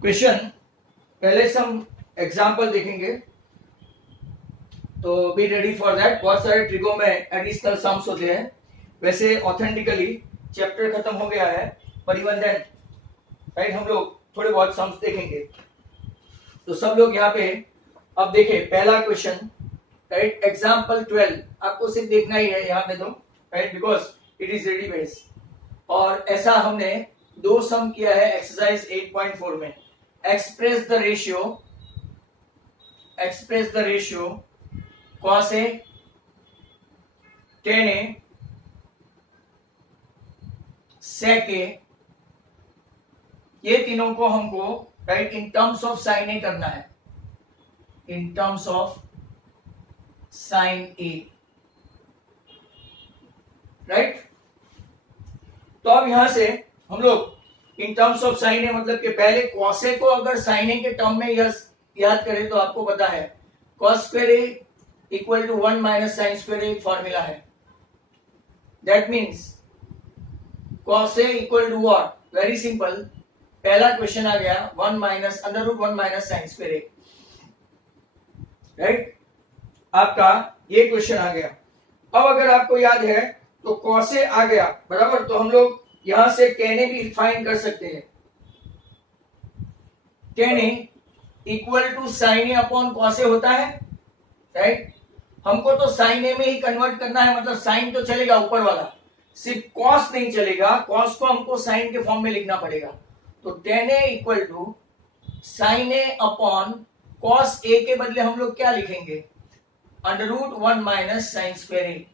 Question पहले some example देखेंगे, तो बी रेडी फॉर दैट। बहुत सारे ट्रिगो में एडिशनल सम्स होते हैं। वैसे ऑथेंटिकली चैप्टर खत्म हो गया है, पर इवन देन राइट हम लोग थोड़े बहुत सम्स देखेंगे। तो सब लोग यहाँ पे अब देखें पहला क्वेश्चन, राइट, एग्जाम्पल 12। आपको सिर्फ देखना ही है यहाँ पे तो, right, because it is ready base. और ऐसा हमने दो सम किया है एक्सरसाइज 8.4 में। Express the ratio cos A, tan A, sec A, ये तीनों को हमको right in terms of sine A करना है, in terms of sine A, right. तो अब यहां से हम लोग in terms of sine A मतलब कि पहले cos A को अगर साइन ए के टर्म में याद करें तो आपको पता है cos square A equal to 1 minus sine square A formula है। That means cos A equal to what, very simple, पहला क्वेश्चन आ गया 1 minus under root 1 minus sine square A, right, आपका ये क्वेश्चन आ गया। अब अगर आपको याद है तो cos A आ गया बराबर, तो हम लोग यहां से tan A भी फाइंड कर सकते हैं। tan A equal to sine A upon cos A होता है, राइट। हमको तो साइन ए में ही कन्वर्ट करना है, मतलब साइन तो चलेगा ऊपर वाला, सिर्फ cos नहीं चलेगा, cos को हमको साइन के फॉर्म में लिखना पड़ेगा। तो tan A equal to sine A upon cos A के बदले हम लोग क्या लिखेंगे, under root 1 minus sine square A,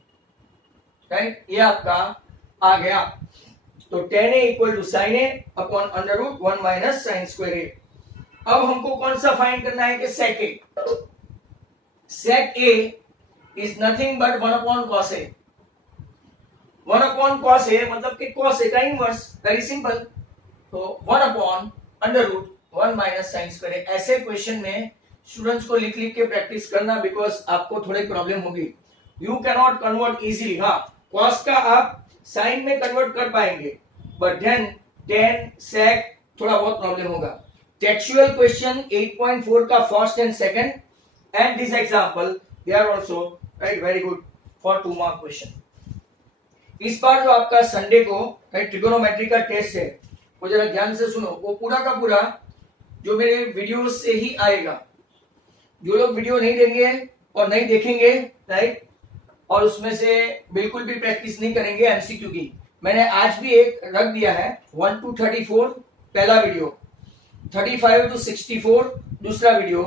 right, ये आपका आ गया। तो tan A equal to sine A upon under root 1 minus sine square A. अब हमको कौन सा फाइंड करना है कि sec A, sec A is nothing but 1 upon cos A। 1 upon cos A मतलब कि cos A का इनवर्स, वेरी सिंपल। तो 1 upon under root 1 minus sine square A. ऐसे क्वेश्चन में स्टूडेंट्स को लिख लिख के प्रैक्टिस करना, बिकॉज आपको थोड़ी प्रॉब्लम होगी। You can not convert easily. हाँ, cos का आप साइन में कन्वर्ट कर पाएंगे, बट देन tan sec थोड़ा बहुत प्रॉब्लम होगा। टेक्सचुअल क्वेश्चन 8.4 का first and second and this example they are also right very good for 2 mark question. इस बार जो आपका संडे को राइट ट्रिगोनोमेट्री का टेस्ट है, वो जरा ध्यान से सुनो, वो पूरा का पूरा जो मेरे वीडियो से ही आएगा। जो लोग वीडियो नहीं देंगे और नहीं देखेंगे राइट, और उसमें से बिल्कुल भी प्रैक्टिस नहीं करेंगे एमसीक्यू की, मैंने आज भी एक रख दिया है 1 to 34 पहला वीडियो, 35 to 64 दूसरा वीडियो,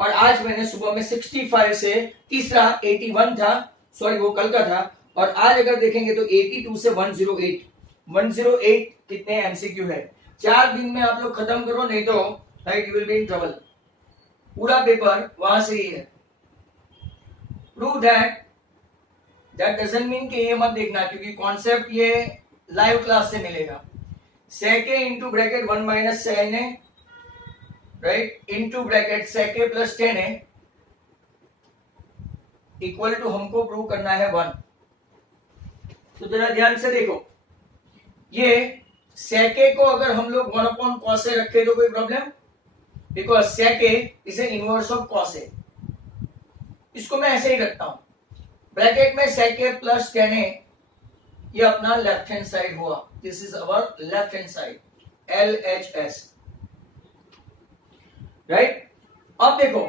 और आज मैंने सुबह में 65 से तीसरा 81 था, सॉरी वो कल का था, और आज अगर देखेंगे तो 82 से 108 कितने एमसीक्यू है। 4 दिन में आप लोग खत्म करो, नहीं तो right you will be in trouble. पूरा पेपर वहां से ही है। प्रूव दैट डजंट मीन कि ये मत देखना, क्योंकि कॉन्सेप्ट ये लाइव क्लास से मिलेगा। sec A into bracket 1 minus sine A, right, into bracket sec A plus tan A equal to हमको प्रूव करना है 1। तो जरा ध्यान से देखो, ये sec A को अगर हम लोग 1 अपॉन cos A रखे तो कोई problem, because sec A is an inverse of cos A। इसको मैं ऐसे ही रखता हूं, ब्रैकेट में sec A plus tan A, ये अपना लेफ्ट हैंड साइड हुआ, this is our left hand side, LHS, right. अब देखो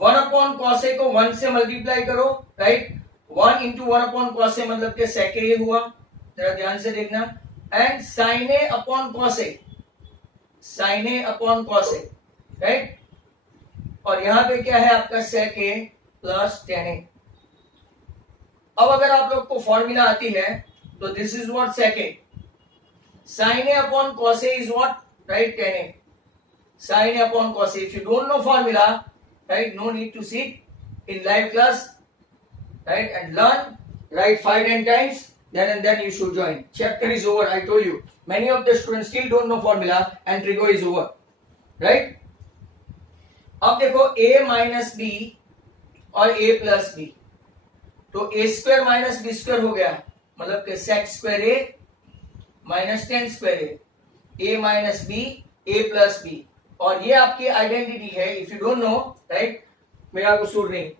1 अपॉन cos A को 1 से मल्टीप्लाई करो, right, 1 into 1 upon cos A मतलब के sec A हुआ, जरा ध्यान से देखना, and sin A upon cos A, sin A upon cos A, right, और यहां पे क्या है आपका sec A plus tan A। अब अगर आप लोग को फॉर्मूला आती है तो this is what sec A, sin A upon cos A is what, right, tan A, sin A upon cos A. If you don't know formula, right, no need to sit in live class, right, and learn, right, 5 10 times, then you should join. Chapter is over, I told you. Many of the students still don't know formula and trigo is over, right? अब देखो a minus b और a plus b, तो a square minus b square हो गया, मतलब कि sec square a minus tan square a minus b a plus b, और ये आपकी आइडेंटिटी है। If you don't know, right, मेरा कसूर नहीं,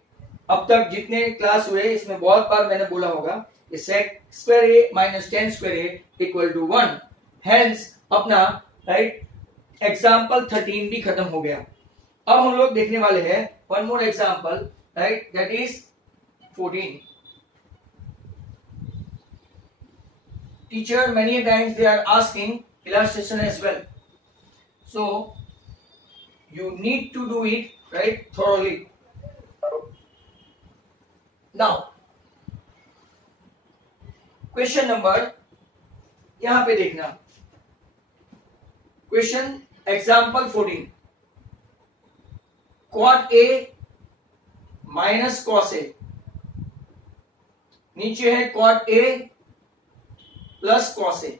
अब तक जितने क्लास हुए इसमें बहुत बार मैंने बोला होगा sec square A minus tan square A equal to 1। Hence अपना राइट एग्जाम्पल 13 भी खत्म हो गया। अब हम लोग देखने वाले हैं one more example, right, that is 14। Teacher, many times they are asking illustration as well, so you need to do it right thoroughly. Now question number यहां पे देखना, question example 14, cot a minus cos a, नीचे है cot a plus cos a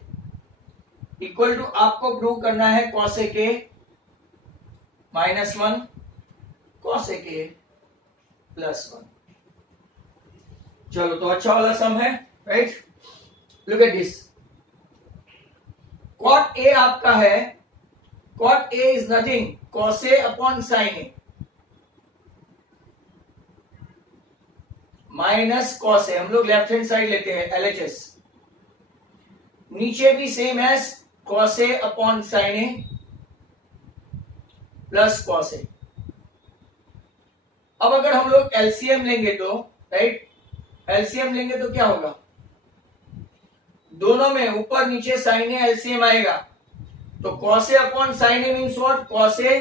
equal to आपको prove करना है cos a के minus 1 cos a के प्लस 1। चलो तो अच्छा वाला सम है, right. Look at this, cot a आपका है, cot a is nothing cos a upon sin a minus cos a, हम लोग लेफ्ट हैंड साइड लेते हैं LHS, नीचे भी same as cos a upon sin a plus cos a। अब अगर हम लोग एलसीएम लेंगे तो, राइट, एलसीएम लेंगे तो क्या होगा, दोनों में ऊपर नीचे sin a एलसीएम आएगा, तो cos a upon sin a means what, cos a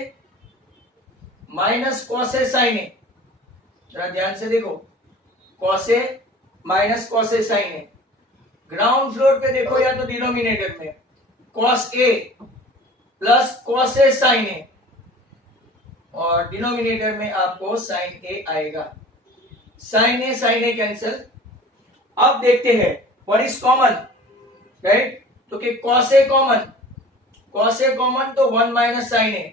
minus cos a sin a। जरा ध्यान से देखो, cos a minus cos a sin a। Ground floor पे देखो या तो डिनोमिनेटर में cos a plus cos a sin a, और डिनोमिनेटर में आपको sin a आएगा, sin a कैंसिल। अब देखते हैं व्हाट इज कॉमन, राइट, तो कि cos a कॉमन तो 1 माइनस sin a,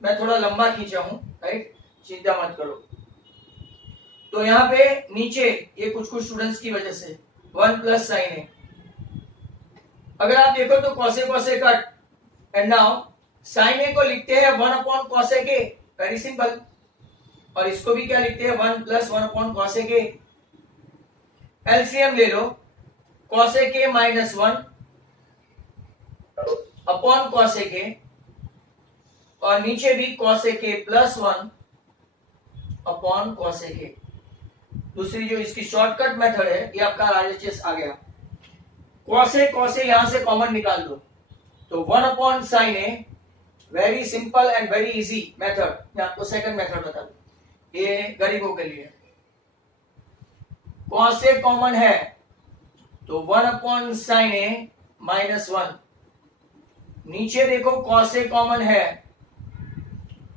मैं थोड़ा लंबा खींचा हूं, राइट, चिंता मत करो। तो यहाँ पे नीचे ये कुछ स्टूडेंट्स की वजह से 1 प्लस sin a, अगर आप देखो तो cos a cut, and now sin a को लिखते हैं 1 अपॉन cos a के, वेरी सिंपल, और इसको भी क्या लिखते हैं 1 प्लस 1 अपॉन cos a के। एलसीएम ले लो, cos a के माइनस 1 अपॉन cos a के, और नीचे भी cos a के प्लस 1 अपॉन cos a के। दूसरी जो इसकी शॉर्टकट मेथड है, ये आपका RHS आ गया, cos a यहां से कॉमन निकाल दो, तो 1 upon sin a, very simple and very easy method. मैं आपको सेकंड मेथड बता दूं, ये गरीबों के लिए। cos a कॉमन है तो 1 अपॉन sin a माइनस 1, नीचे देखो cos a कॉमन है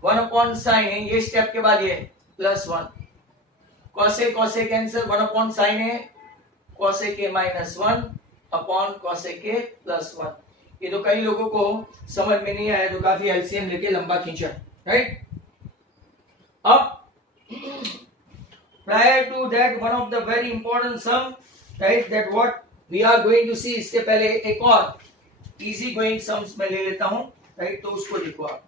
1 अपॉन sin a, ये स्टेप के बाद ये plus 1, cos a cancel, 1 upon sin a cos a के माइनस 1 अपॉन cos a के प्लस 1। ये तो कई लोगों को समझ में नहीं आया, तो काफी एलसीएम लेके लंबा खींचा, राइट। अब prior to that, one of the very important sum, right, that what we are going to see, इसके पहले एक और easy going sums मैं ले लेता हूं, राइट, तो उसको लिखो आप।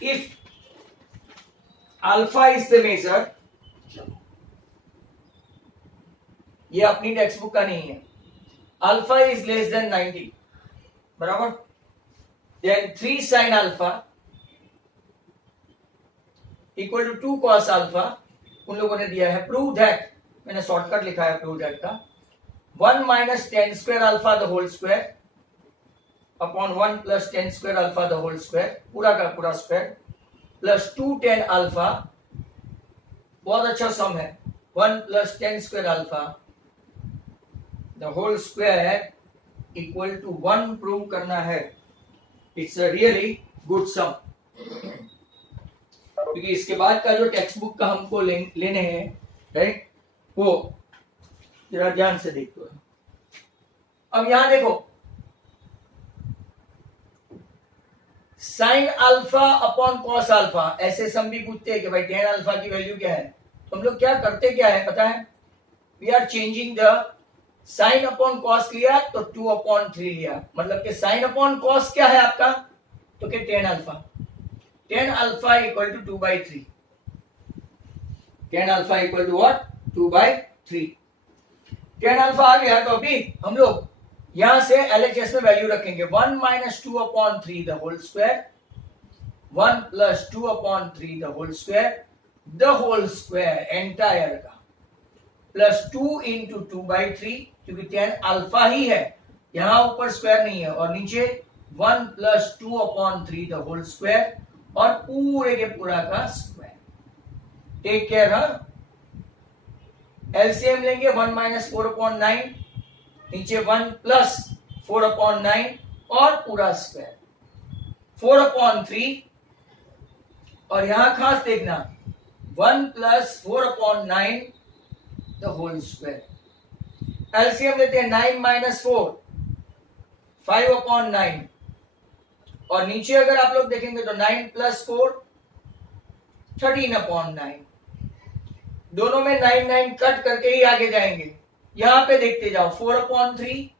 If alpha is the measure, ये अपनी टेक्स्ट बुक का नहीं है, अल्फा इज लेस देन 90, बराबर, then 3 sin alpha equal to 2 cos alpha, उन लोगों ने दिया है। प्रूव दैट, मैंने शॉर्टकट लिखा है प्रूव दैट का, 1 minus tan square alpha the whole square upon 1 plus tan square alpha the whole square, पूरा का पूरा स्क्वायर, प्लस 2 10 अल्फा, बहुत अच्छा सम है, 1 plus tan square alpha the whole square equal to 1 prove करना है। It's a really good sum, क्योंकि इसके बाद का जो टेक्स्ट बुक का हमको लेने हैं, राइट, वो जरा ध्यान से देखो। अब यहां देखो, sine alpha upon cos alpha, ऐसे सम भी पूछते हैं कि भाई टेन अल्फा की वैल्यू क्या है, तो हम लोग क्या करते क्या है पता है, we are changing the sine upon cos लिया तो 2/3 लिया, मतलब कि साइन अपॉन कॉस क्या है आपका, तो कि tan alpha, tan alpha equal to 2/3, tan alpha equal to what, 2/3। tan alpha आ गया तो अभी हम लोग यहां से LHS में वैल्यू रखेंगे 1 - 2/3 the whole square, 1 + 2/3 the whole square entire का, प्लस 2 × 2/3, क्योंकि tan अल्फा ही है, यहां ऊपर स्क्वायर नहीं है, और नीचे 1 + 2/3 द होल स्क्वायर, और पूरे के पूरा का स्क्वायर। टेक केयर, हाँ, एलसीएम लेंगे 1 - 4/9, नीचे 1 + 4/9 और पूरा स्क्वायर 4/3, और यहां खास देखना 1 + 4/9 द होल स्क्वायर। एलसीएम लेते हैं 9 - 4, 5/9, और नीचे अगर आप लोग देखेंगे तो 9 + 4 13/9, दोनों में 9 कट करके ही आगे जाएंगे। यहां पे देखते जाओ 4/3,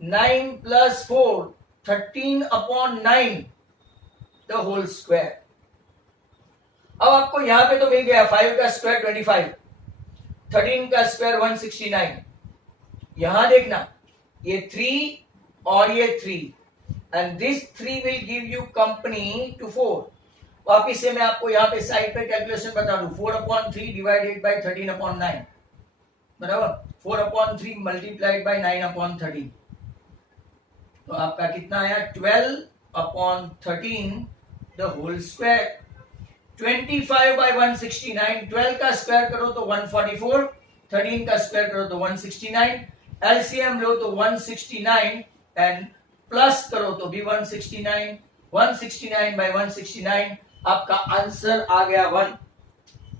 9 + 4 13/9 द होल स्क्वायर। अब आपको यहां पे तो मिल गया 5 का स्क्वायर 25, 13 का स्क्वायर 169, यहां देखना ये 3 और ये 3, and this 3 will give you company to 4। वापिस से मैं आपको यहाँ पे साइड पे कैलकुलेशन बता दूं, 4/3 डिवाइडेड बाय 13/9, बराबर 4/3 मल्टीप्लाइड बाय 9/13, तो आपका कितना आया 12/13 द होल स्क्वायर। 25/169, 12 का स्क्वायर करो तो 144, 13 का स्क्वायर करो तो 169, एलसीएम लो तो 169 एंड प्लस करो तो भी 169, 169/169, आपका आंसर आ गया 1।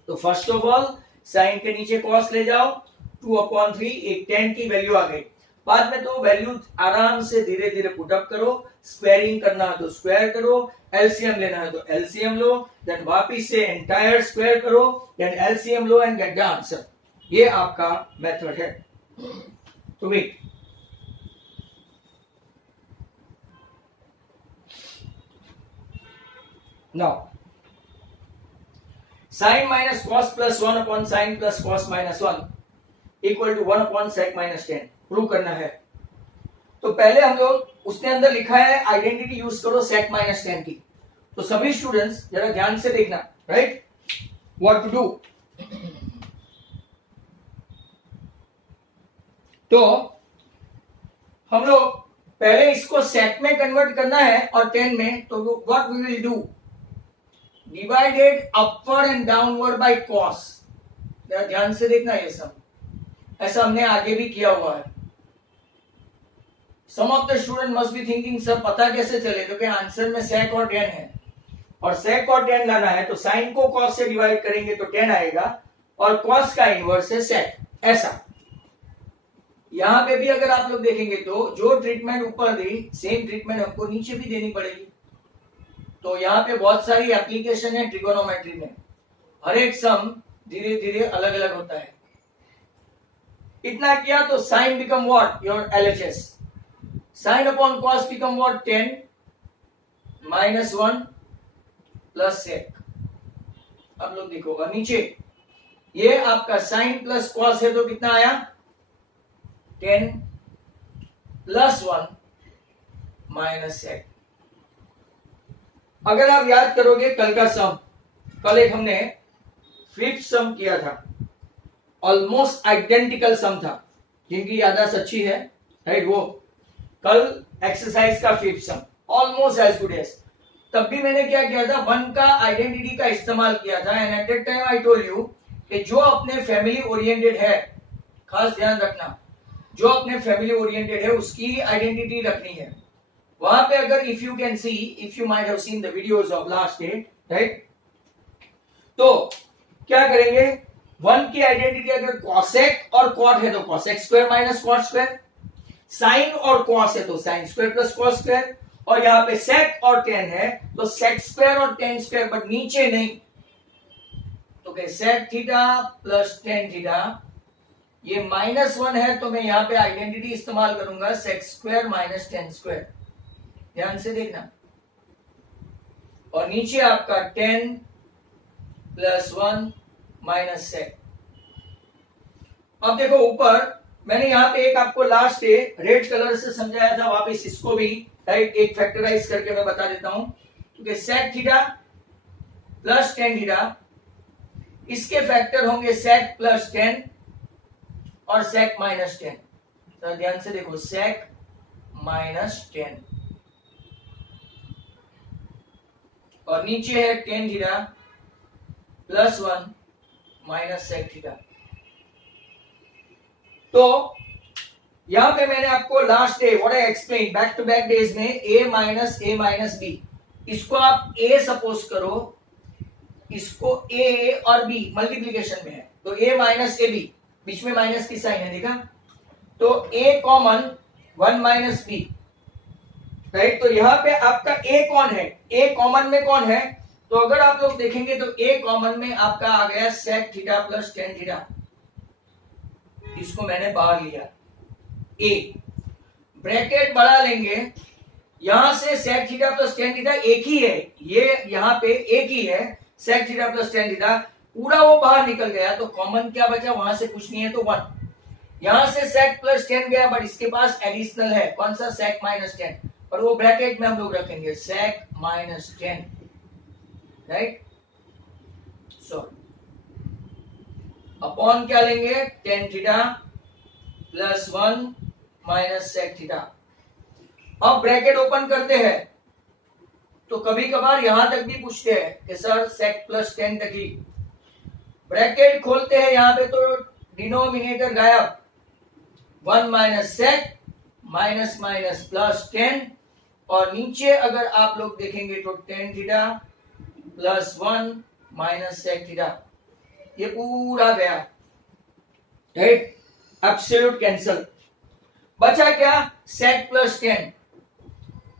तो फर्स्ट ऑफ ऑल साइन के नीचे कॉस ले जाओ, 2/3, एक tan की वैल्यू आ गई। बाद में तो वैल्यू आराम से धीरे धीरे पुटअप करो, स्क्वायरिंग करना है तो स्क्वायर करो, एलसीएम लेना है तो एलसीएम लो, देन वापिस से एंटायर स्क्वायर करो, देन एलसीएम लो एंड गेट द आंसर। ये आपका मेथड है। तो wait, now sin minus cos plus 1/sin plus cos minus 1 equal to 1/sec minus 10 prove करना है। तो पहले हम लोग उसके अंदर लिखा है आइडेंटिटी यूज करो sec minus 10 की। तो सभी स्टूडेंट्स जरा ध्यान से देखना, राइट, व्हाट टू डू। तो हम लोग पहले इसको sec में कन्वर्ट करना है और 10 में, तो what we will do, divided upward and downward by cos। ध्यान से देखना, ये सब ऐसा हमने आगे भी किया हुआ है। Some of the student must be thinking sir पता कैसे चले, क्योंकि आंसर में sec और tan है, और sec और tan लाना है तो sin को cos से डिवाइड करेंगे तो tan आएगा, और cos का इनवर्स है sec। ऐसा यहां पे भी अगर आप लोग देखेंगे तो जो ट्रीटमेंट ऊपर दी सेम ट्रीटमेंट हमको नीचे भी देनी पड़ेगी। तो यहाँ पे बहुत सारी एप्लीकेशन है ट्रिगोनोमेट्री में, हर एक सम धीरे धीरे अलग अलग होता है। इतना किया तो sine become what, your LHS, sine upon cos become what, 10 - 1 plus sec। अब लोग देखो, और नीचे ये आपका साइन प्लस कॉस है तो कितना आया 10 + 1 - sec। अगर आप याद करोगे कल का सम, कल एक हमने फिफ्थ सम किया था, ऑलमोस्ट आइडेंटिकल सम था, जिनकी याददाश्त अच्छी है, राइट, वो कल एक्सरसाइज का fifth sum almost as good as. तब भी मैंने क्या किया था, 1 का आइडेंटिटी का इस्तेमाल किया था, and at that time I told you कि जो अपने फैमिली ओरिएंटेड है, खास ध्यान रखना, जो अपने फैमिली ओरिएंटेड है उसकी आइडेंटिटी रखनी है। वहां पे अगर if you can C, if you might have seen the videos of last day, right, तो क्या करेंगे, 1 की आइडेंटिटी अगर cosec और cot है तो cosec square minus cot square, sine और cos है तो sine square plus cos square, और यहां पे sec और tan है तो sec स्क्वायर और tan स्क्वायर, बट नीचे नहीं, तो क्या sec theta plus tan theta ये -1 है तो मैं यहाँ पे आइडेंटिटी इस्तेमाल करूंगा sec square minus tan square, ध्यान से देखना। और नीचे आपका 10 + 1 माइनस sec। अब देखो ऊपर मैंने यहाँ पे एक आपको लास्ट डे रेड कलर से समझाया था, वापस इसको भी राइट एक फैक्टराइज करके मैं बता देता हूं, क्योंकि sec theta plus tan theta, इसके फैक्टर होंगे sec प्लस 10 और sec माइनस 10। तो ध्यान से देखो sec माइनस 10 और नीचे है tan theta plus 1 minus sec theta. तो यहां पे मैंने आपको last day what I explain back to back days में a माइनस b, इसको आप a सपोज करो, इसको a और b मल्टीप्लीकेशन में है तो a माइनस ab, बीच में माइनस की साइन है देखा, तो a common 1 minus b, right. तो यहां पे आपका a कौन है, a कॉमन में कौन है, तो अगर आप लोग देखेंगे तो a कॉमन में आपका आ गया sec theta plus tan theta, इसको मैंने बाहर लिया a, ब्रैकेट बढ़ा लेंगे, यहां से sec theta plus tan theta एक ही है, ये यहां पे एक ही है sec theta plus tan theta, पूरा वो बाहर निकल गया तो कॉमन क्या बचा, वहां से कुछ नहीं है तो 1, यहां से sec प्लस 10 गया बट इसके पास एडिशनल है कौन सा sec माइनस 10, और वो ब्रैकेट में हम लोग रखेंगे sec minus 10, right. So upon क्या लेंगे, ten theta plus 1 minus sec theta. अब ब्रैकेट ओपन करते हैं तो कभी कभार यहां तक भी पूछते हैं कि सर sec प्लस 10 तक ही, ब्रैकेट खोलते हैं यहां पे तो डिनोमिनेटर गायब, 1 minus sec minus minus plus 10, और नीचे अगर आप लोग देखेंगे तो ten theta plus 1 minus sec theta, ये पूरा गया, राइट, एब्सोल्यूट कैंसल, बचा क्या sec प्लस 10।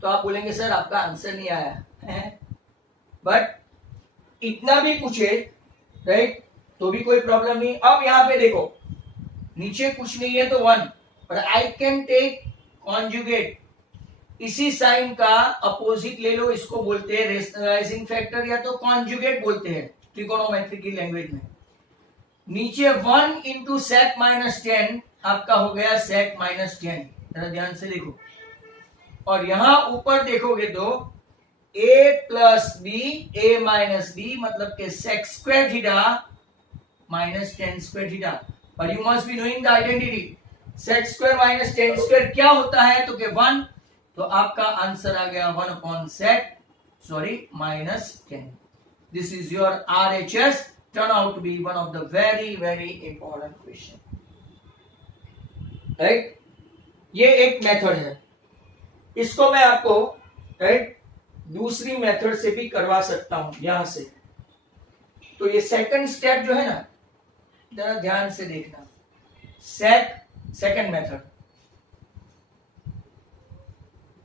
तो आप बोलेंगे सर आपका आंसर नहीं आया, बट इतना भी पूछे राइट तो भी कोई प्रॉब्लम नहीं। अब यहां पे देखो नीचे कुछ नहीं है तो 1, पर आई कैन टेक कॉन्जुगेट, इसी साइन का अपोजिट ले लो, इसको बोलते हैं रेशनलाइजिंग फैक्टर या तो कॉन्जुगेट बोलते हैं ट्रिगोनोमेट्री की लैंग्वेज में। नीचे 1 इंटू sec माइनस 10 आपका हो गया sec माइनस 10, जरा ध्यान से देखो, और यहां ऊपर देखोगे तो a plus B A minus B, मतलब के sec square theta minus 10 square theta, पर you must be knowing the identity, sec square minus 10 square क्या होता है, तो के 1, तो आपका आंसर आ गया 1 upon sec minus 10। This is your RHS, turn out to be one of the very important question, right. ये एक मेथड है, इसको मैं आपको राइट दूसरी मेथड से भी करवा सकता हूं यहां से। तो ये सेकंड स्टेप जो है ना, जरा ध्यान से देखना, सेकंड मेथड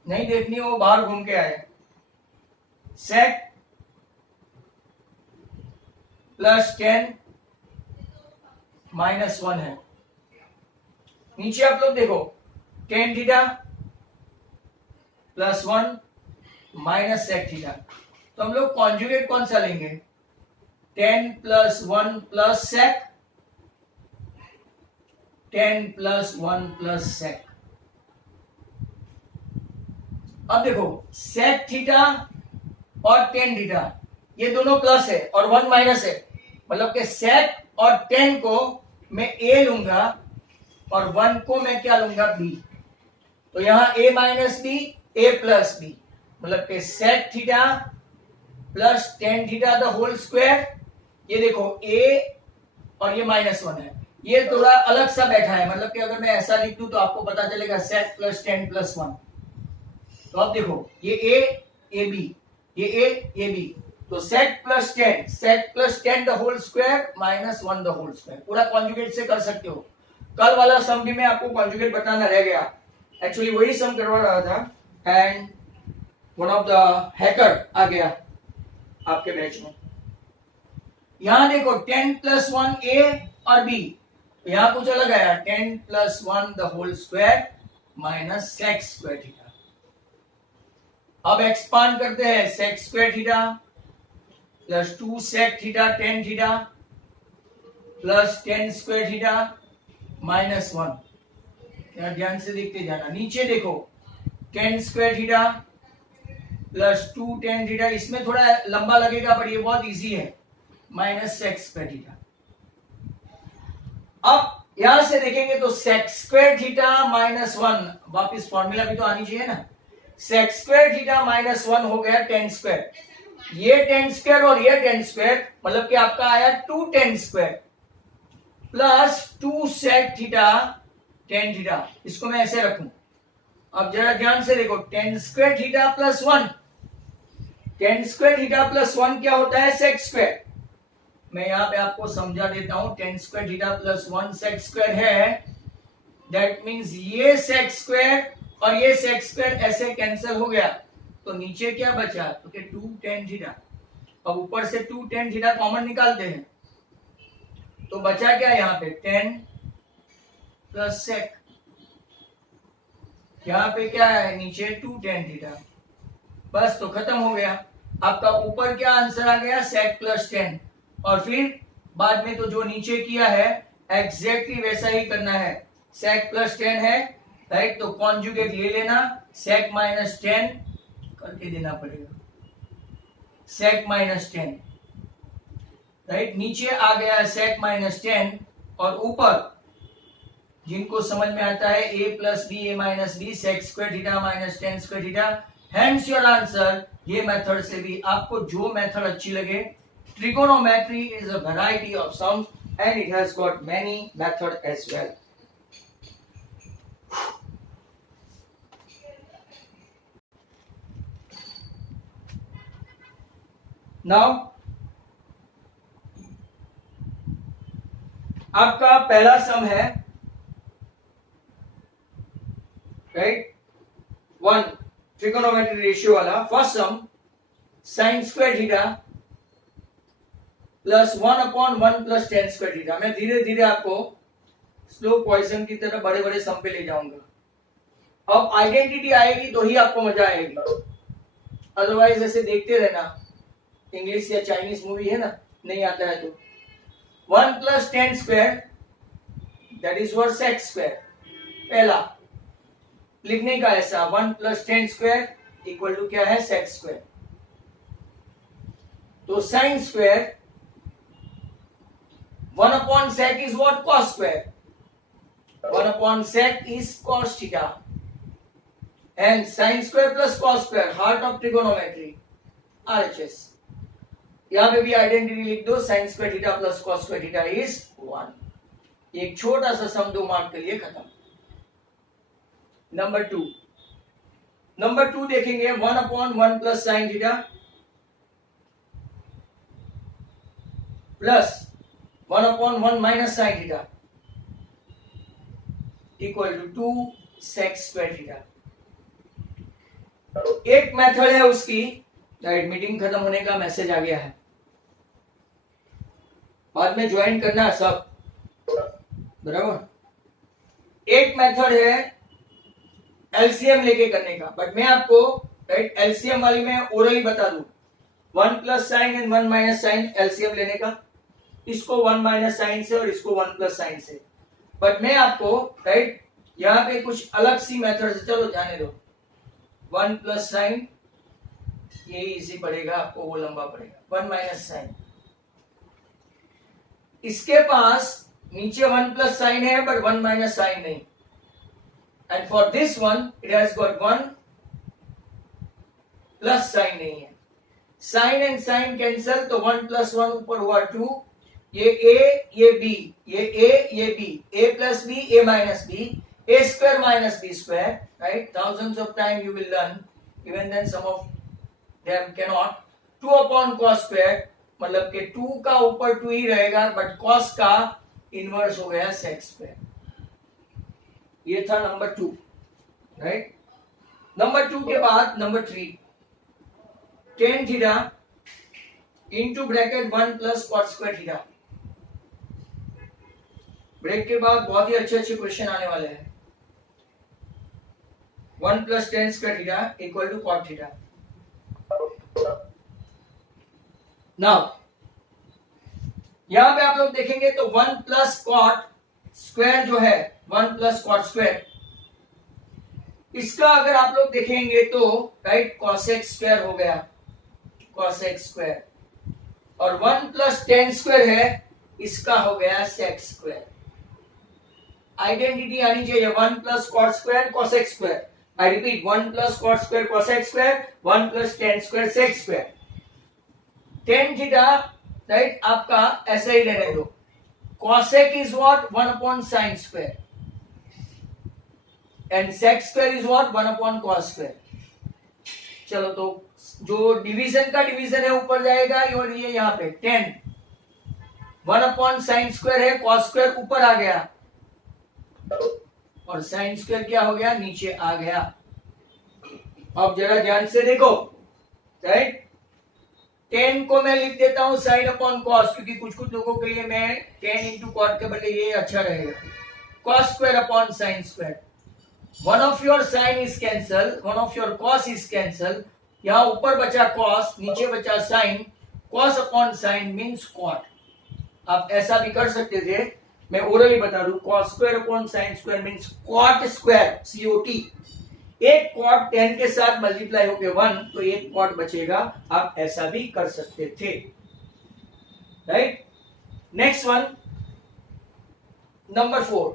नहीं देखनी हो, बाहर घूम के आए, sec प्लस 10 माइनस 1 है, नीचे आप लोग देखो ten theta plus 1 minus sec theta, तो हम लोग कॉन्जुगेट कौन सा लेंगे, 10 plus 1 plus sec, 10 plus 1 plus sec। अब देखो sec थीटा और टेन थीटा ये दोनों प्लस है और 1 माइनस है, मतलब के sec और 10 को मैं a लूंगा और 1 को मैं क्या लूंगा b, तो यहां a minus b a plus b, मतलब के sec theta plus tan theta the whole square, ये देखो a और ये -1 है, ये थोड़ा अलग सा बैठा है, मतलब कि अगर मैं ऐसा लिख दूं तो आपको पता चलेगा sec प्लस 10 प्लस 1, तो अब देखो ये a a b, ये a b, तो sec plus 10 the whole square minus 1 the whole square, पूरा कॉन्जुगेट से कर सकते हो। कल वाला सम भी मैं आपको कॉन्जुगेट बताना रह गया, एक्चुअली वही सम करवा रहा था and one of the hacker आ गया आपके बैच में। यहां देखो 10 प्लस 1 a और b, यहां कुछ अलग आया, 10 plus 1 the whole square minus sec square theta. अब एक्सपांड करते हैं, sec square theta plus 2 sec theta tan theta plus 10 square theta minus 1। यार ध्यान से देखते जाना, नीचे देखो 10 स्क्वायर थीटा प्लस 2 10 थीटा, इसमें थोड़ा लंबा लगेगा पर ये बहुत इजी है, माइनस सेक स्क्वायर थीटा। अब यहां से देखेंगे तो सेक स्क्वायर थीटा माइनस 1, वापिस फॉर्मूला भी तो आनी चाहिए ना, सेक स्क्वायर थीटा माइनस 1 हो गया 10 स्क्वायर, ये 10 स्क्वायर और ये 10 स्क्वायर मतलब कि आपका आया 2 10 square plus 2 sec theta tan theta. इसको मैं ऐसे रखूं, अब जरा ध्यान से देखो, 10 square theta plus 1, 10 square theta plus 1 क्या होता है, सेक स्क्वायर। मैं यहां पे आपको समझा देता हूं, 10 square theta plus 1 sec square है, दैट मींस ये सेक स्क्वायर और ये सेक स्क्वायर ऐसे कैंसिल हो गया, तो नीचे क्या बचा, तो कि 2 10 थीटा। अब ऊपर से 2 10 थीटा कॉमन निकालते हैं, तो बचा क्या यहाँ पे 10 प्लस सेक, यहाँ पे क्या है नीचे 2 10 थीटा, बस तो खत्म हो गया। आपका ऊपर क्या आंसर आ गया, सेक प्लस 10, और फिर बाद में तो जो नीचे किया है एग्जैक्टली वैसा ही करना है, सेक प्लस 10 है राइट, तो कॉन्जुगेट ले लेना, सेक माइनस 10 करके देना पड़ेगा, सेक माइनस 10 राइट, नीचे आ गया सेक माइनस 10, और ऊपर जिनको समझ में आता है a plus B A minus B sec square theta minus 10 square theta, hence your answer. ये मेथड से भी आपको जो मेथड अच्छी लगे, trigonometry is a variety of sums and it has got many method as well. Now आपका पहला sum है राइट, 1 ट्रिगोनोमेट्री रेशियो वाला। First sum sine square theta plus 1 upon 1 plus 10 square theta. मैं धीरे धीरे आपको स्लो पॉइजन की तरह बड़े बड़े सम पे ले जाऊंगा। अब आइडेंटिटी आएगी तो ही आपको मजा आएगी, अदरवाइज ऐसे देखते रहना, इंग्लिश या चाइनीज मूवी है ना, नहीं आता है तो 1 plus 10 square that is your sec square. पहला लिखने का ऐसा 1 प्लस 10 स्क्वायर इक्वल टू क्या है, सेक स्क्वायर। तो sine square 1 upon sec is what, cos square, 1 upon sec is cos theta, and sine square plus cos square heart of trigonometry RHS। यहां पे भी आइडेंटिटी लिख दो, sine square theta plus cos square theta is 1। एक छोटा सा सम 2 mark के लिए खत्म। नंबर 2 देखेंगे, 1 upon 1 plus sine theta plus 1 upon 1 minus sine theta equal to 2 sec square theta. एक मेथड है उसकी, राइट, मीटिंग खत्म होने का मैसेज आ गया है, बाद में ज्वाइन करना सब, बराबर। एक मेथड है एलसीएम लेके करने का, बट मैं आपको राइट एलसीएम वाली में ओरली बता दूं, 1 plus sine and 1 minus sine LCM लेने का, इसको 1 माइनस साइन से और इसको 1 प्लस साइन से। बट मैं आपको राइट यहां पे कुछ अलग सी मेथड से, चलो जाने दो, 1 प्लस साइन ये इजी पड़ेगा आपको, वो लंबा पड़ेगा, 1 माइनस साइन। इसके पास नीचे 1 प्लस साइन है बट 1 माइनस साइन नहीं, and for this one it has got 1 plus sign नहीं है। साइन एंड साइन कैंसल, तो 1 प्लस 1 ऊपर हुआ 2, ये a ये b, ये b, a plus b a minus b, a square minus b square, right. thousands of time you will learn, even then some of them cannot। 2 upon cos square, मतलब कि 2 का ऊपर 2 ही रहेगा, बट cos का inverse हो गया sec square. ये था नंबर 2, राइट। नंबर 2 के बाद number 3, tan theta into bracket 1 plus cot square theta. Break के बाद बहुत ही अच्छे अच्छे क्वेश्चन आने वाले हैं। 1 + tan² theta equal to cot theta. Now यहां पे आप लोग देखेंगे तो 1 + cot² जो है 1 + cot², इसका अगर आप लोग देखेंगे तो राइट cosec² हो गया, cosec², और 1 + tan² है, इसका हो गया sec²। आइडेंटिटी आनी चाहिए 1 + cot² cosec²। I repeat 1 + cot² cosec², 1 + tan² sec²। tan theta right आपका ऐसा ही रहने दो। cosec is what 1/sin², and sec² is what 1/cos²। चलो तो जो डिवीजन का डिवीजन है ऊपर जाएगा, और ये यहाँ पे 10 1/sin² है, cos² ऊपर आ गया और sin² क्या हो गया, नीचे आ गया। अब जरा ध्यान से देखो, राइट 10 को मैं लिख देता हूं sin/cos, क्योंकि कुछ कुछ लोगों के लिए मैं 10 × cot के बदले ये अच्छा रहेगा। cos²/sin², one of your sin is cancel, one of your cos is cancel। यहां ऊपर बचा cos, नीचे बचा sin, cos/sin मीन्स cot। आप ऐसा भी कर सकते थे, मैं ओरली बता दूं, cos²/sin² मीन्स cot², COT। एक cot 10 के साथ मल्टीप्लाई होके 1, तो एक cot बचेगा। आप ऐसा भी कर सकते थे, right. Next one, number 4,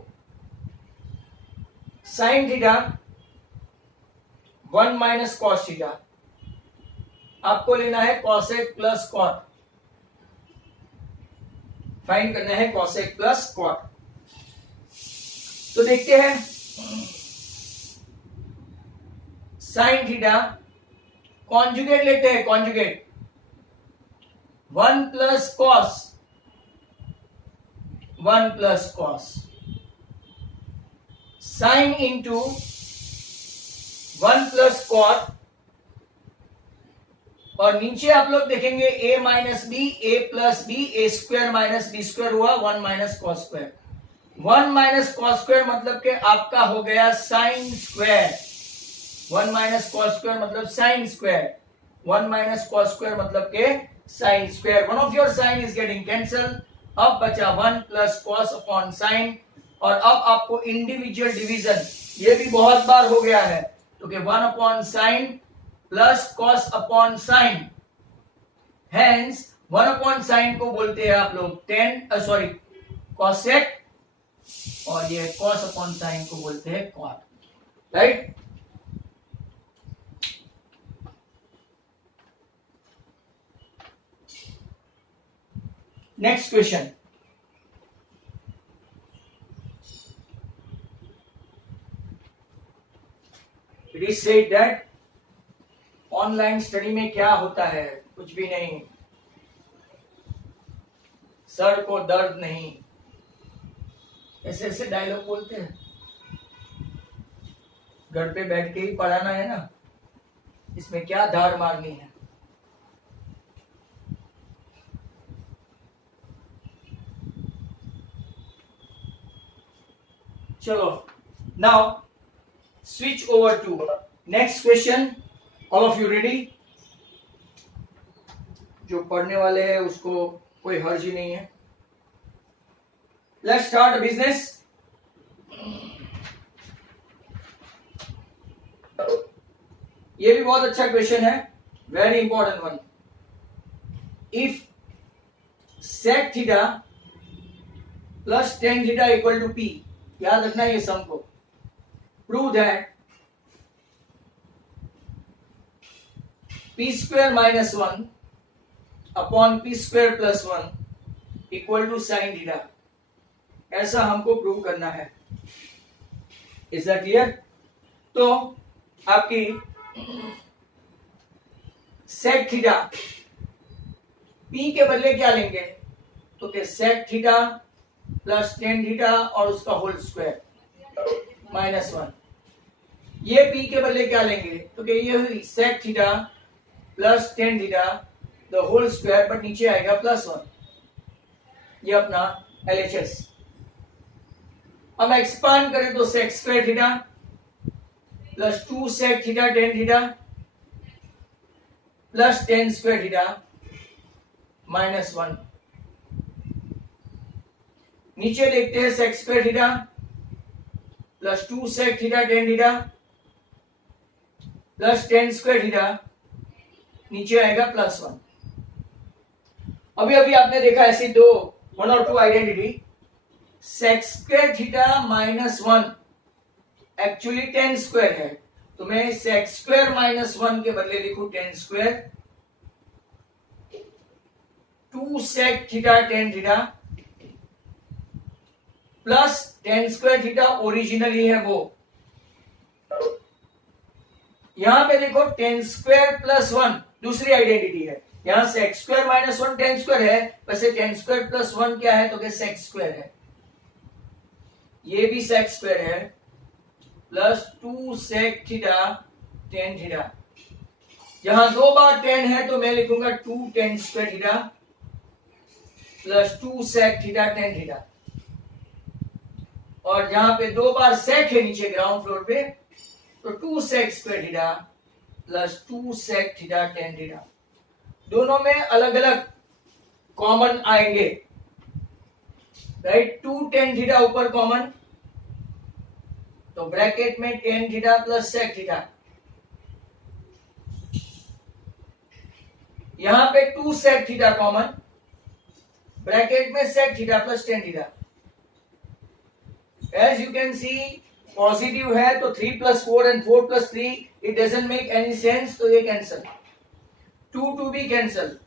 sin theta 1 - cos theta. आपको लेना है cosec + cot, फाइंड करना है cosec + cot। तो देखते हैं sin थीटा कॉन्जुगेट लेते हैं, conjugate 1 + cos, 1 + cos, sin into 1 + cot, और नीचे आप लोग देखेंगे a - b, a + b, a² - b² हुआ 1 - cos²। 1 - cos² मतलब के आपका हो गया sin²। 1 - cos² मतलब sin², 1 - cos² मतलब के sin²। One of your sin is getting cancel. अब बचा 1 + cos/sin, और अब आपको इंडिविजुअल डिवीजन, ये भी बहुत बार हो गया है, तो कि 1/sin + cos/sin, हेंस 1/sin को बोलते हैं आप लोग cosec, और ये cos/sin को बोलते हैं cot, right. Next question, it is said that online study में क्या होता है, कुछ भी नहीं, सर को दर्द नहीं, ऐसे ऐसे डायलॉग बोलते हैं। घर पे बैठ के ही पढ़ाना है ना, इसमें क्या धार मारनी है। चलो, now switch over to next question. All of you ready? जो पढ़ने वाले हैं उसको कोई हर्ज ही नहीं है। Let's start business. ये भी बहुत अच्छा क्वेश्चन है, very important one. If sec theta plus tan theta equal to p, याद रखना ये सम को। Prove that p² - 1 upon p² + 1 equal to sin theta, ऐसा हमको प्रूव करना है। Is that clear? तो आपकी sec थीटा p के बदले क्या लेंगे, तो कि sec theta plus tan theta और उसका होल स्क्वायर -1। ये p के बदले क्या लेंगे, तो कि ये हुई sec theta plus tan theta the whole square, but नीचे आएगा +1। ये अपना LHS। हम एक्सपांड करें तो sec square theta plus 2 sec theta tan theta plus tan square theta -1। नीचे देखते हैं sec square theta plus 2 sec theta tan theta plus tan square theta, नीचे आएगा +1। अभी अभी आपने देखा ऐसी दो 1 और 2 identity, sec square theta -1 actually tan square है, तो मैं sec स्क्वायर -1 के बदले लिखूं tan square 2 sec theta tan theta plus tan square theta originally है वो। यहां पे देखो tan स्क्वायर +1 दूसरी आइडेंटिटी है, यहां sec स्क्वायर -1 tan स्क्वायर है, वैसे tan स्क्वायर +1 क्या है तो क्या sec स्क्वायर है, ये भी sec स्क्वायर है plus 2 sec theta tan theta. यहां दो बार tan है तो मैं लिखूंगा 2 tan square theta plus 2 sec theta tan theta, और जहां पे दो बार sec है नीचे ग्राउंड फ्लोर पे तो 2 sec square theta plus 2 sec theta tan theta. दोनों में अलग अलग कॉमन आएंगे, राइट। 2 tan थीटा ऊपर कॉमन, तो ब्रैकेट में tan theta plus sec theta, यहां पे 2 sec थीटा कॉमन, ब्रैकेट में sec theta plus tan theta. As you can see positive है तो 3 + 4 and 4 + 3 it doesn't make any sense, तो ये कैंसल, 2 भी कैंसल।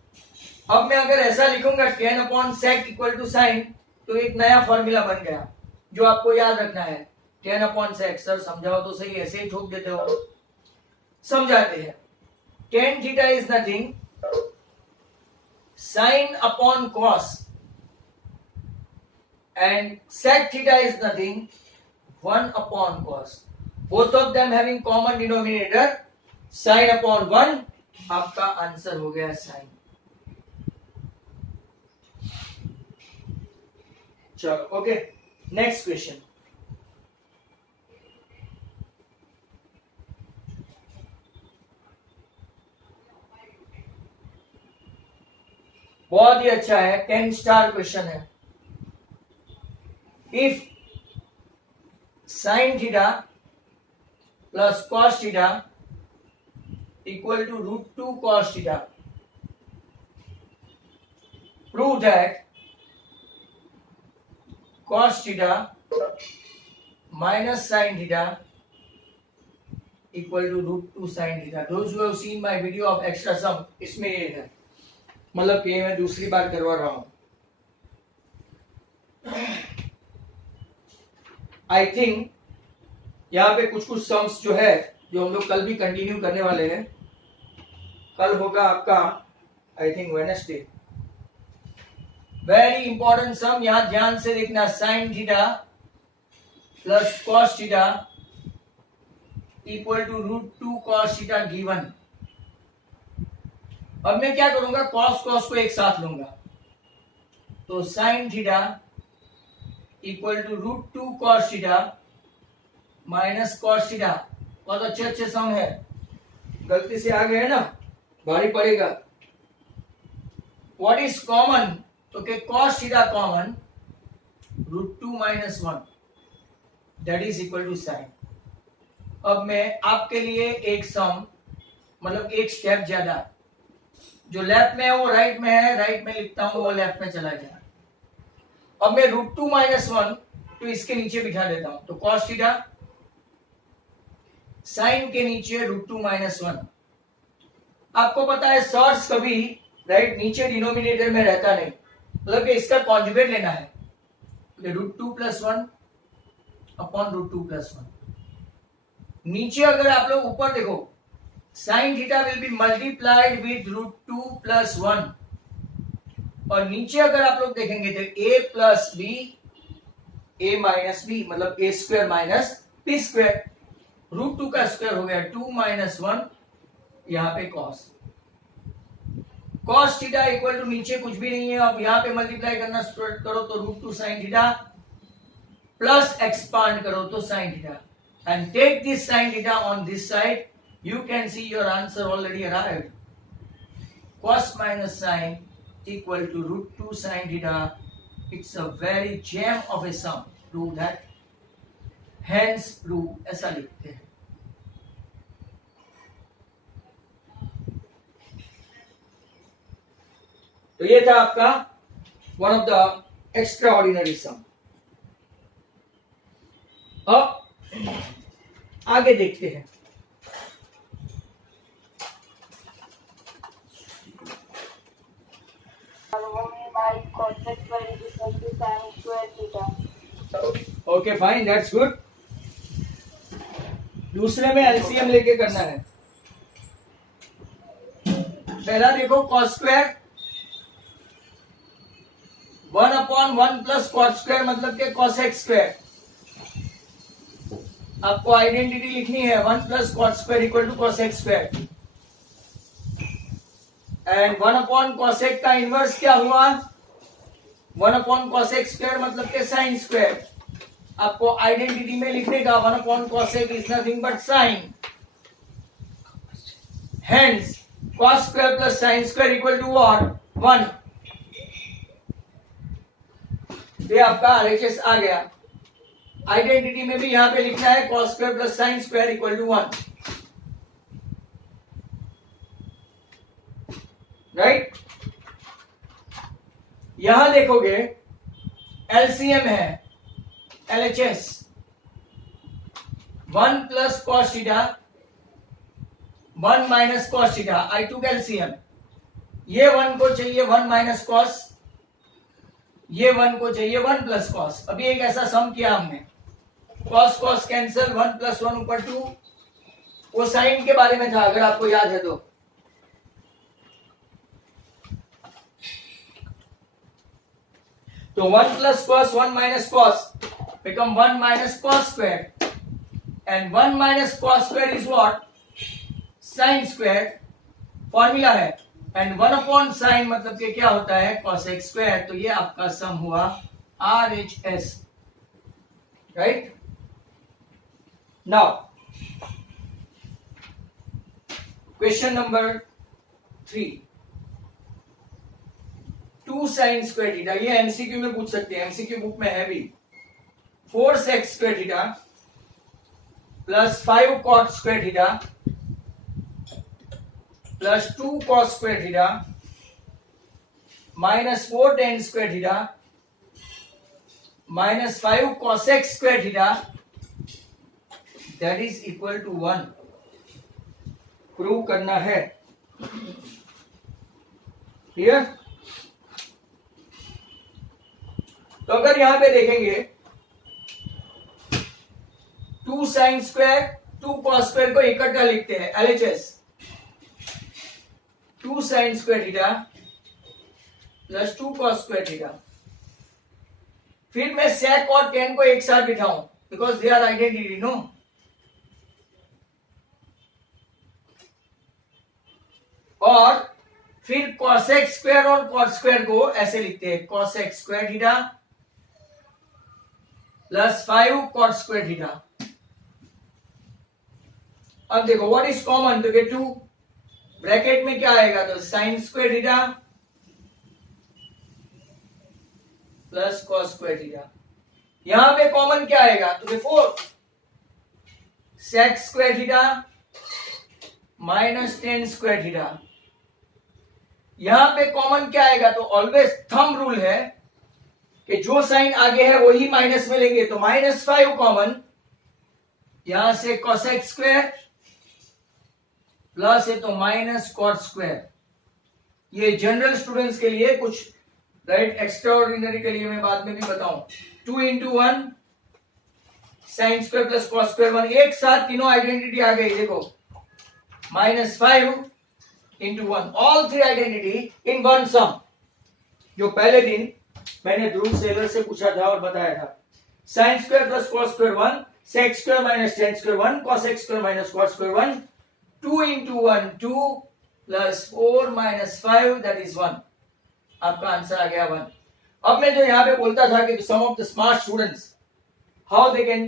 अब मैं अगर ऐसा लिखूंगा tan/sec = sin, तो एक नया फॉर्मूला बन गया जो आपको याद रखना है। tan/sec, सर समझाओ तो सही, ऐसे ही ठोक देते हो। समझाते हैं, tan theta is nothing sin/cos and sec theta is nothing 1/cos, both of them having common denominator sin/1, आपका आंसर हो गया sin। चलो ओके, नेक्स्ट क्वेश्चन। बहुत ही अच्छा है, 10 स्टार क्वेश्चन है। If sin theta plus cos theta equal to √2 cos theta, prove that cos theta minus sin theta equal to √2 sin theta. Those who have seen my video of extra sum, इसमें ये है, मतलब ये मैं दूसरी बार करवा रहा हूं। आई थिंक यहाँ पे कुछ सम्स जो है जो हम लोग कल भी कंटिन्यू करने वाले हैं। कल होगा आपका I think Wednesday. Very important sum, यहां ध्यान से देखना, sin theta plus cos theta equal to √2 cos theta given. अब मैं क्या करूंगा, cos को एक साथ लूंगा, तो sin theta equal to √2 cos theta minus cos theta. बहुत अच्छे सम है, गलती से आ गए ना भारी पड़ेगा। व्हाट इज कॉमन, तो के cos theta common, √2 - 1 that is equal to sin। अब मैं आपके लिए एक सम, मतलब एक स्टेप ज्यादा, जो लेफ्ट में है वो राइट में है, राइट में लिखता हूं वो लेफ्ट में चला गया। अब मैं √2 - 1 तो इसके नीचे बिठा देता हूं, तो cos थीटा sin के नीचे √2 - 1। आपको पता है सॉर्स कभी राइट नीचे डिनोमिनेटर में रहता नहीं, मतलब कि इसका कॉन्जुगेट लेना है, √2 + 1 अपॉन √2 + 1। नीचे अगर आप लोग ऊपर देखो, sin theta will be multiplied with √2 + 1, और नीचे अगर आप लोग देखेंगे तो a plus b, a minus b, मतलब a square minus b square, √2 का स्क्वायर हो गया 2 - 1, यहाँ पे cos थीटा इक्वल टू नीचे कुछ भी नहीं है, अब यहाँ पे मल्टीप्लाई करना स्टार्ट करो तो √2 sin थीटा प्लस एक्सपांड करो तो sine theta, and take this sine theta on this side, you can see your answer already arrived. Cos minus sin equal to root 2 sin theta. It's a very gem of a sum. Prove that. Hence prove ऐसा लिखते हैं. तो ये था आपका one of the extraordinary sum. अब आगे देखते हैं. Okay fine, that's good. दूसरे में एलसीएम लेके करना है. पहला देखो cos square 1/1 plus cos square मतलब के कॉस एक्स स्क्वायर. आपको आइडेंटिटी लिखनी है 1 plus cos square equal to cos x square. And 1/cos x का इनवर्स क्या हुआ? 1/cos x स्क्वायर मतलब के साइन स्क्वायर. आपको आइडेंटिटी में लिखने का 1/cos x is nothing but sine. Hence cos square plus sine square equal to what? 1. ये आपका आरएचएस आ गया. आइडेंटिटी में भी यहां पे लिखना है cos square plus sine square equal to 1. Right. यहां देखोगे एलसीएम है LHS 1 plus cos theta 1 minus cos theta. I took LCM. ये 1 को चाहिए 1 माइनस कॉस, ये 1 को चाहिए 1 प्लस कॉस. अभी एक ऐसा सम किया हमने, कॉस कॉस कैंसिल 1 प्लस 1 ऊपर 2. वो साइन के बारे में था अगर आपको याद है तो. तो 1 plus cos 1 minus cos become 1 minus cos square, and 1 minus cos square is what? Sine square. Formula है. एंड 1/sin मतलब कि क्या होता है? cos x square. तो ये आपका सम हुआ RHS. Right. Now question number 3. 2 sin square theta. ये एमसीक्यू में पूछ सकते हैं, एमसीक्यू बुक में है भी. 4 sec square theta plus 5 cot square theta plus 2 cos square theta minus 4 tan square theta minus 5 cos x square theta that is equal to 1. Prove करना है. क्लियर. तो अगर यहां पे देखेंगे 2 sin स्क्वायर 2 cos स्क्वायर को इकट्ठा लिखते हैं LHS. 2 sin square theta plus 2 cos square theta. फिर मैं sec और tan को एक साथ बिठाऊं because they are identity. No. और फिर cos x स्क्वायर और cot स्क्वायर को ऐसे लिखते हैं cos x square theta plus 5 cot square theta. अब देखो व्हाट इज कॉमन, तो ये 2 ब्रैकेट में क्या आएगा? तो sine square theta plus cos square theta. यहां पे कॉमन क्या आएगा? तो 4 sec square theta minus tan square theta. यहां पे कॉमन क्या आएगा? तो ऑलवेज थंब रूल है कि जो साइन आगे है वही माइनस में लेंगे. तो -5 कॉमन. यहां से cos x स्क्वायर प्लस है तो माइनस cot स्क्वायर. ये जनरल स्टूडेंट्स के लिए कुछ, राइट. एक्स्ट्रा ऑर्डिनरी के लिए मैं बाद में भी बताऊं. 2 into 1 sign square plus cos square 1. एक साथ तीनों आइडेंटिटी आ गई. देखो -5 into 1. All 3 identity in one sum. जो पहले दिन मैंने ध्रुव सेलर से पूछा था और बताया था. Sign square plus cos square 1, sec square minus tan square 1, cos x square minus cot square 1. 2 into 1 2 plus 4 minus 5 that is 1. आपका आंसर आ गया 1. अब मैं जो यहां पे बोलता था कि some of the smart students how they can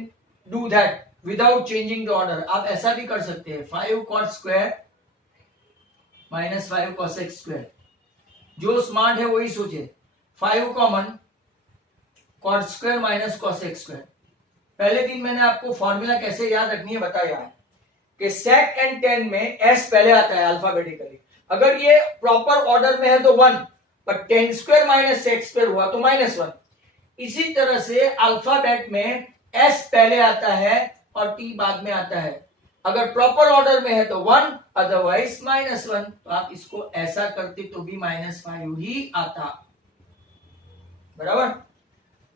do that without changing the order? आप ऐसा भी कर सकते हैं, 5 cot square minus 5 cosec square. जो स्मार्ट है वही सोचे, 5 common, cot square minus cosec square. पहले दिन मैंने आपको फॉर्मूला कैसे याद रखनी है बताया है कि sec and tan में s पहले आता है अल्फाबेटिकली। अगर ये प्रॉपर ऑर्डर में है तो 1, पर tan square minus sec square हुआ तो -1। इसी तरह से अल्फाबेट में s पहले आता है और t बाद में आता है। अगर प्रॉपर ऑर्डर में है तो 1, अदरवाइज -1। तो आप इसको ऐसा करते तो भी -5 ही आता। बराबर?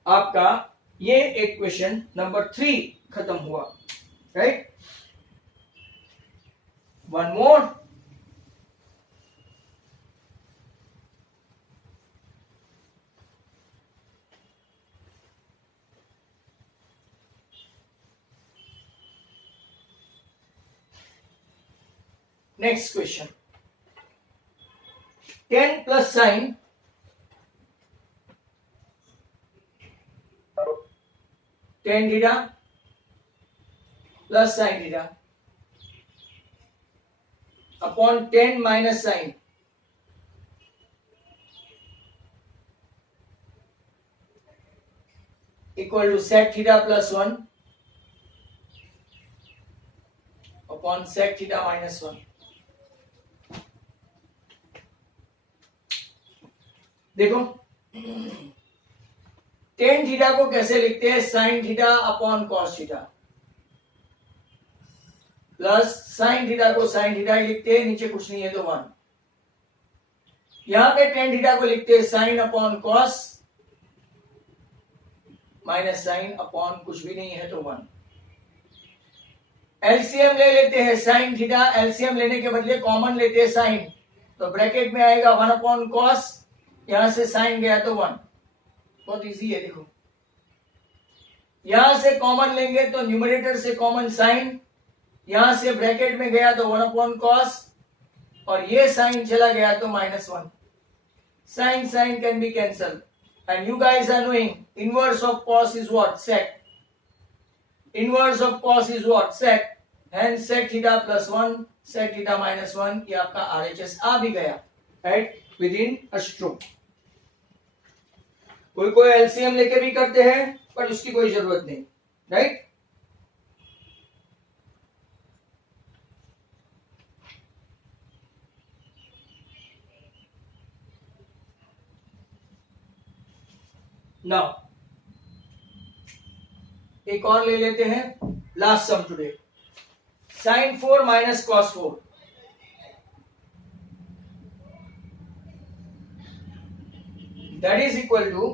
आपका ये एक क्वेश्चन नंबर 3 खत्म हुआ, right? One more. Next question, tan plus sine tan theta plus sine theta upon tan minus sine equal to sec theta plus 1 upon sec theta minus 1। देखो tan थीटा को कैसे लिखते हैं? sin theta upon cos theta, plus sin theta को sin theta ही लिखते हैं, नीचे कुछ नहीं है तो 1। यहां पे tan थीटा को लिखते हैं sin upon cos minus sin upon कुछ भी नहीं है तो 1। एलसीएम ले लेते हैं sin थीटा, एलसीएम लेने के बदले कॉमन लेते हैं sin, तो ब्रैकेट में आएगा 1 अपॉन cos, यहां से sin गया तो 1। बहुत इजी है, देखो यहां से कॉमन लेंगे तो न्यूमरेटर से कॉमन sin, यहां से ब्रैकेट में गया तो 1 अपॉन cos, और ये sin चला गया तो -1। sin can be cancel, and you guys are knowing inverse of cos is what? sec। Inverse of cos is what? sec। hence sec theta plus 1 sec theta minus 1, ये आपका RHS आ भी गया, right, with in a stroke. कोई LCM लेके भी करते हैं, पर उसकी कोई जरूरत नहीं, राइट? नाउ एक और ले लेते हैं, last sum today, sin 4 minus cos 4 that is equal to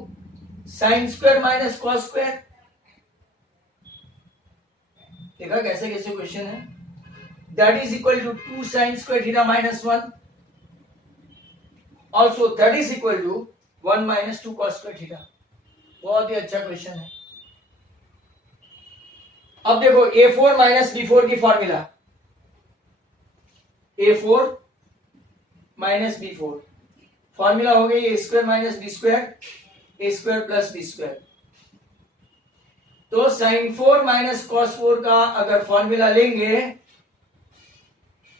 sin square minus cos square. देखा कैसे कैसे क्वेश्चन है? That is equal to 2 sin square theta minus 1, also that is equal to 1 minus 2 cos square theta. बहुत ही अच्छा question है। अब देखो A4 माइनस B4 की formula, A4 minus B4 formula हो गई A square minus B square, A square plus B square. तो sin 4 माइनस cos 4 का अगर फॉर्मूला लेंगे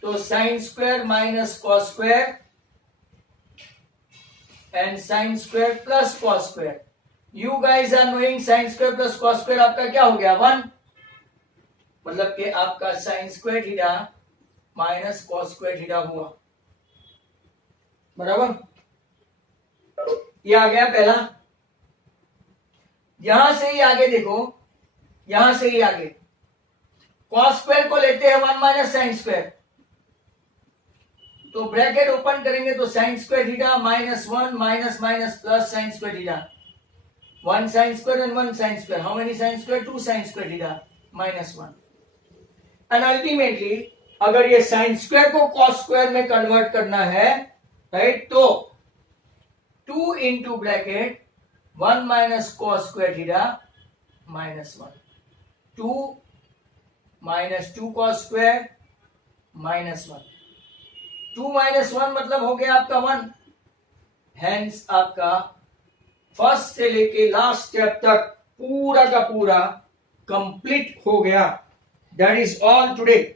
तो sin square minus cos square and sin square plus cos square. You guys are knowing sin square plus cos square आपका क्या हो गया? 1। मतलब कि आपका sin square theta minus cos square theta हुआ, बराबर? ये आ गया पहला। यहां से ही आगे देखो, यहां से ही आगे cos स्क्वायर को लेते हैं 1 माइनस साइन स्क्वायर, तो ब्रैकेट ओपन करेंगे तो sin square theta minus 1 minus minus plus sin square theta, 1 sin square and 1 sin square. How many sin square? 2 sin square theta minus 1। And ultimately अगर ये sin square को cos square में convert करना है, right, तो 2 into bracket 1 minus cos square theta minus 1, 2 minus 2 cos square minus 1, 2 minus 1 मतलब हो गया आपका 1। हेंस आपका फर्स्ट से लेके लास्ट स्टेप तक पूरा का पूरा कंप्लीट हो गया. That is all today.